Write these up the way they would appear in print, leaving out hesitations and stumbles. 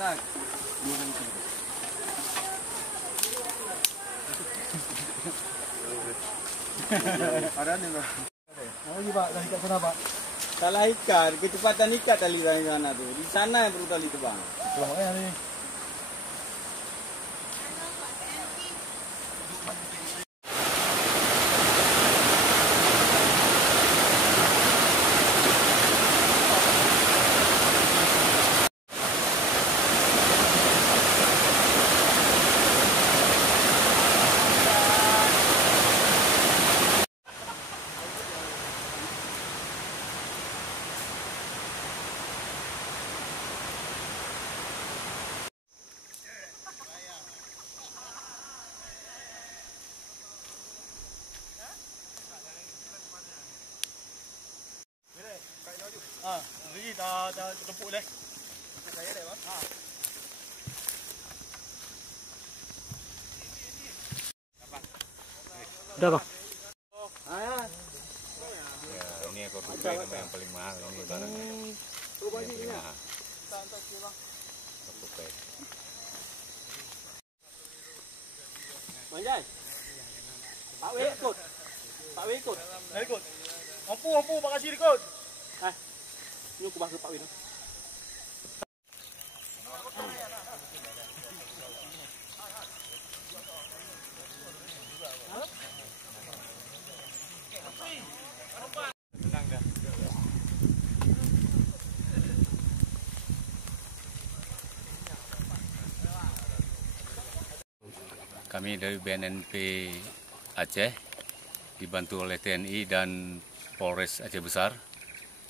tak. Ada nih Pak. Apa sih Pak? Tali ikat sana Pak? Salah ikat, kecepatan ikat tali dari sana tuh. Di sana yang perlu tali itu bang. Itu makanya nih. Ini dah lempuk dah. Saya dah bang. Udah bang. Ya, ini ekor tupai yang paling mahal ini barangnya. Ini yang paling mahal. Ekor tupai. Manjai. Pak W ikut. Pak W ikut. Dah ikut. Ampu makasih ikut. Ini aku bahas Pak W. Kami dari BNNP Aceh dibantu oleh TNI dan Polres Aceh Besar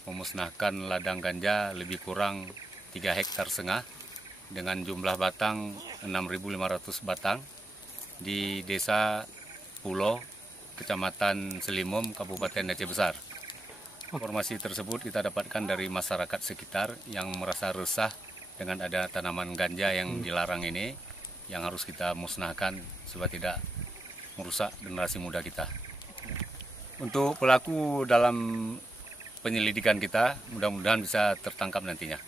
memusnahkan ladang ganja lebih kurang 3,5 hektar dengan jumlah batang 6.500 batang di Desa Pulau, Kecamatan Selimum, Kabupaten Aceh Besar. Informasi tersebut kita dapatkan dari masyarakat sekitar yang merasa resah dengan ada tanaman ganja yang dilarang ini, yang harus kita musnahkan supaya tidak merusak generasi muda kita. Untuk pelaku dalam penyelidikan kita, mudah-mudahan bisa tertangkap nantinya.